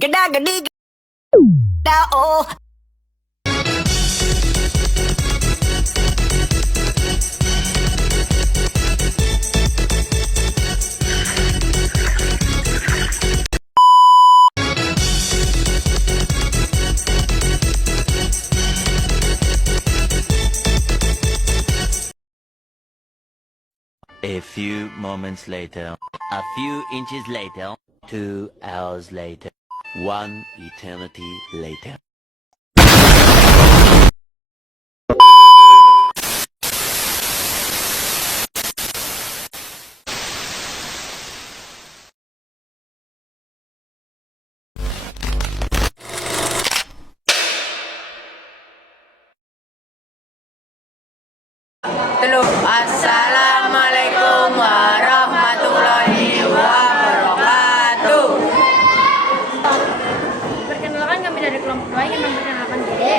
Geda gedi geda oh. A few moments later, a few inches later, 2 hours later, one eternity later. Assalamualaikum warahmatullahi wabarakatuh. Perkenalkan, kami dari kelompok 2 ingin memperkenalkan diri.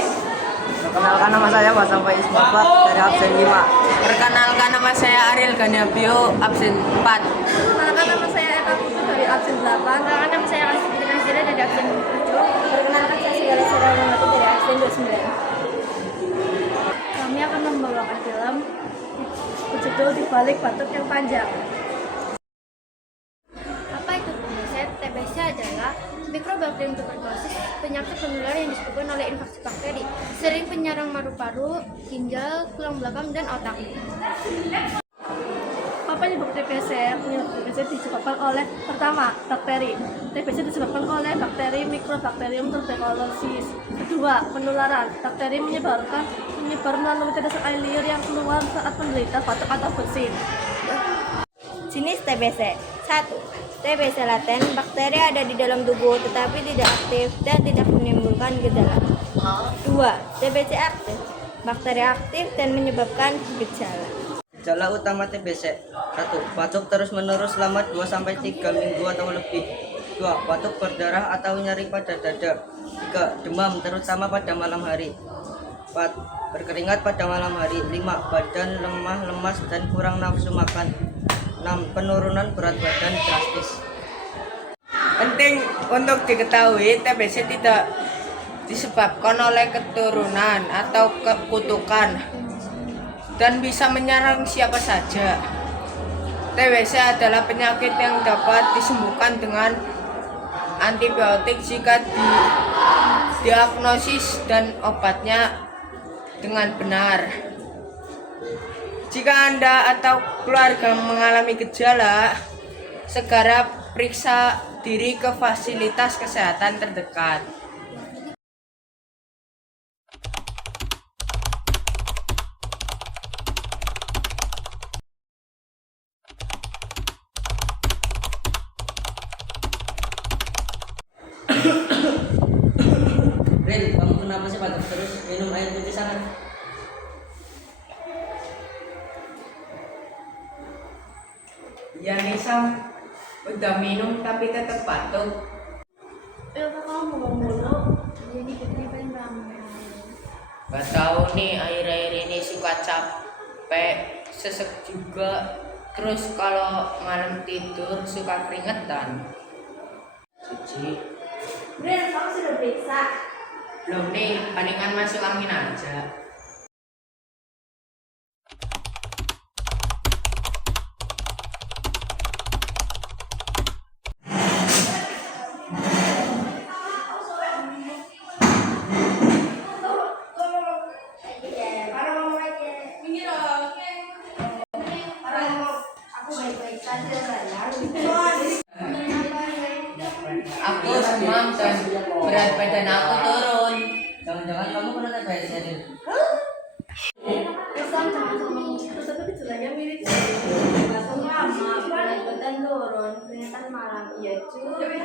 Perkenalkan, nama saya Mas Sampai Ismabat dari absen 5. Perkenalkan, nama saya Ariel Ganyabio, absen 4. Perkenalkan, nama saya Eka Putu dari absen 8. Perkenalkan, nama saya Akan Fikri Nazira dari absen 7. Perkenalkan, saya Segala Sarah Ramati dari absen 29. Kami akan membawakan film berjudul Di Balik Batuk yang Panjang. Apa itu TBC? TBC adalah Mycobacterium tuberculosis, penyakit menular yang disebabkan oleh infeksi bakteri, sering penyerang paru-paru, ginjal, tulang belakang, dan otak. Apa penyebab TBC? Penyebab TBC disebabkan oleh, pertama, bakteri. TBC disebabkan oleh bakteri Mycobacterium tuberculosis. Kedua, penularan. Bakteri menyebar melalui tetesan air liur yang keluar saat menderita batuk atau bersin. Jenis TBC. 1. TBC laten, bakteri ada di dalam tubuh tetapi tidak aktif dan tidak menimbulkan gejala. 2. TBC aktif, bakteri aktif dan menyebabkan gejala. Gejala utama TBC. 1. Batuk terus-menerus selama 2-3 minggu atau lebih. 2. Batuk berdarah atau nyeri pada dada. 3. Demam terutama pada malam hari. 4. Berkeringat pada malam hari. 5. Badan lemah, lemas dan kurang nafsu makan. 6. Penurunan berat badan drastis. Penting untuk diketahui, TBC tidak disebabkan oleh keturunan atau kutukan dan bisa menyerang siapa saja. TBC adalah penyakit yang dapat disembuhkan dengan antibiotik jika diagnosis dan obatnya dengan benar. Jika Anda atau keluarga mengalami gejala, segera periksa diri ke fasilitas kesehatan terdekat. Rin, kamu kenapa sih batuk terus? Minum air putih sana. Ya Nisa, udah minum tapi tetap batuk. Kamu mau mulu, jadi kita paling ramai. Gak tahu nih, akhir-akhir ini suka capek, sesek juga. Terus kalau malam tidur suka keringetan. Cici, Bren, kamu sudah periksa? belum nih, palingan masuk angin aja. Aku demam dan berat badan aku turun. Jangan-jangan kamu kena TBC, Rin? Kesan sama terus tapi gejalanya mirip batuk lama, berat badan turun, keringetan malam. Iya cuy.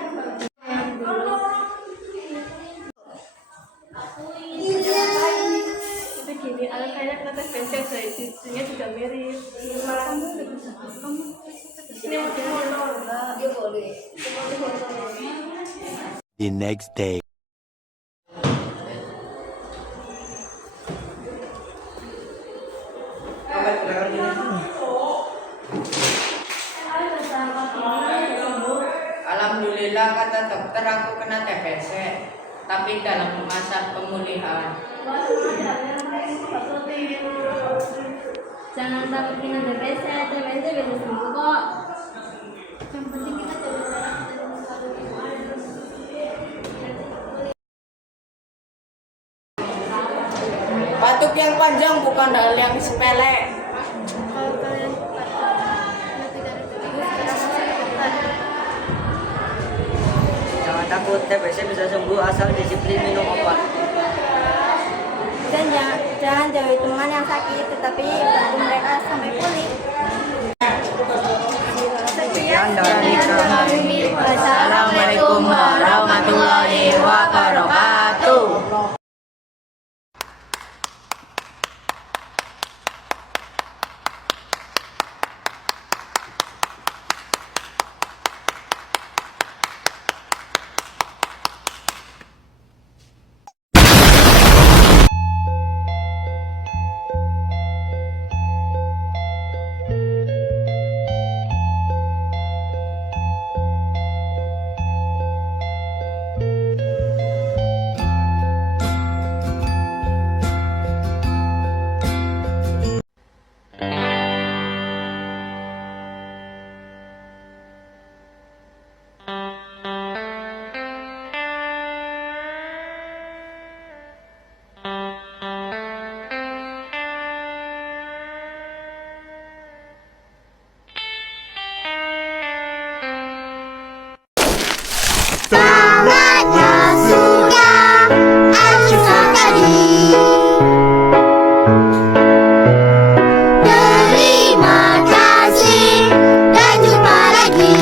Tapi gini, ada kayaknya kena TBC dari situnya juga mirip. Kamu udah bisa kamu ini mau enggak? Dia boleh. The next day. Alhamdulillah. Alhamdulillah kata dokter aku kena TBC, tapi dalam masa pemulihan. Jangan takut kena TBC, TBC bisa sembuh kok. Yang penting kita jaga jarak dan Batuk yang panjang bukan hal yang sepele. Kalau kalian tidak ditemukan, sekarang masih dekat. Jangan takut, TBC bisa sembuh asal disiplin minum obat. Dan jangan jauhi teman yang sakit, tetapi bantu mereka sampai pulih. Sekian dari kami. Wassalamualaikum warahmatullahi wabarakatuh. Terima kasih dan jumpa lagi.